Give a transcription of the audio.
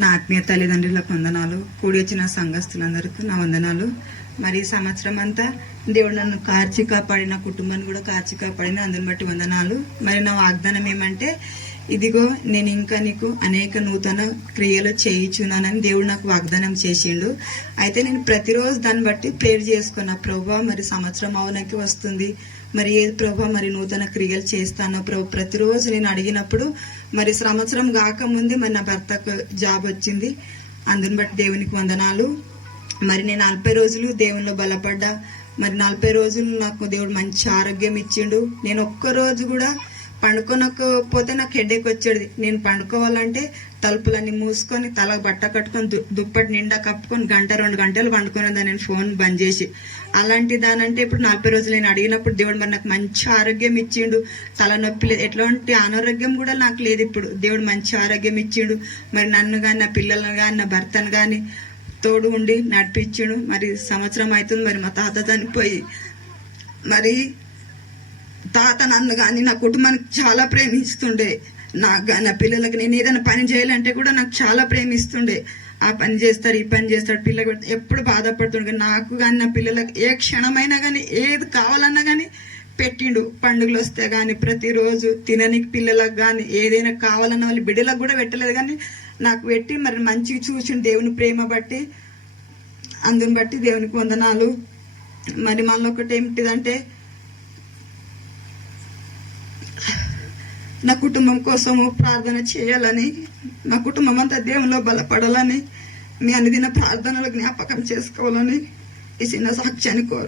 నా ఆత్మీయ తల్లిదండ్రులకు వందనాలు. కూడి వచ్చిన సంఘస్థులందరికీ నా వందనాలు. మరి సంవత్సరం అంతా దేవుడు నన్ను కార్చి కాపాడిన కుటుంబాన్ని కూడా కార్చి కాపాడిన అందుని బట్టి వందనాలు. మరి నా వాగ్దానం ఏమంటే ఇదిగో నేను ఇంకా నీకు అనేక నూతన క్రియలు చేయించున్నానని దేవుడు నాకు వాగ్దానం చేసిండు. అయితే నేను ప్రతిరోజు దాన్ని బట్టి ప్రేర్ చేసుకున్నా. ప్రభా మరి సంవత్సరం అవనకి వస్తుంది. మరి ఏది ప్రభా మరి నూతన క్రియలు చేస్తానో ప్రభు. ప్రతిరోజు నేను అడిగినప్పుడు మరి సంవత్సరం కాకముందే మరి నా భర్తకు జాబ్ వచ్చింది. అందుని బట్టి దేవునికి వందనాలు. మరి నేను నలభై రోజులు దేవునిలో బలపడ్డా. మరి నలభై రోజులు నాకు దేవుడు మంచి ఆరోగ్యం ఇచ్చిండు. నేను ఒక్క రోజు కూడా పండుకోనకపోతే నాకు హెడేక్ వచ్చేది. నేను పండుకోవాలంటే తలుపులన్నీ మూసుకొని తల బట్ట కట్టుకొని దుప్పటి నిండా కప్పుకొని గంట రెండు గంటలు పండుకునేది నేను ఫోన్ బంద్ చేసి. అలాంటి దానంటే ఇప్పుడు నలభై రోజులు నేను అడిగినప్పుడు దేవుడు మరి నాకు మంచి ఆరోగ్యం ఇచ్చిండు. తలనొప్పి లేదు ఎట్లాంటి అనారోగ్యం కూడా నాకు లేదు ఇప్పుడు. దేవుడు మంచి ఆరోగ్యం ఇచ్చిండు. మరి నన్ను కానీ నా పిల్లలను కానీ నా భర్తను కానీ తోడు ఉండి నడిపించిడు. మరి సంవత్సరం అవుతుంది మరి మా తాత చనిపోయి. మరి తాత నన్ను కానీ నా కుటుంబానికి చాలా ప్రేమిస్తుండే. నాకు నా పిల్లలకి నేను ఏదైనా పని చేయాలంటే కూడా నాకు చాలా ప్రేమిస్తుండే. ఆ పని చేస్తారు ఈ పని చేస్తాడు పిల్లలు ఎప్పుడు బాధపడుతుండే. నాకు కానీ నా పిల్లలకు ఏ క్షణమైనా కానీ ఏది కావాలన్నా కానీ పెట్టిండు. పండుగలు వస్తే కానీ ప్రతిరోజు తిననికి పిల్లలకు కానీ ఏదైనా కావాలన్న వాళ్ళ బిడ్డలకు కూడా పెట్టలేదు కానీ నాకు పెట్టి మరి మంచిగా చూసిండు దేవుని ప్రేమ బట్టి అందుని బట్టి దేవునికి వందనాలు. మరి మళ్ళీ ఒకటి ఏమిటిదంటే నా కుటుంబం కోసము ప్రార్థన చేయాలని నా కుటుంబం అంతా దేవునిలో బలపడాలని మీ అనుదిన ప్రార్థనలు జ్ఞాపకం చేసుకోవాలని ఈ చిన్న సాక్ష్యాన్ని కోరు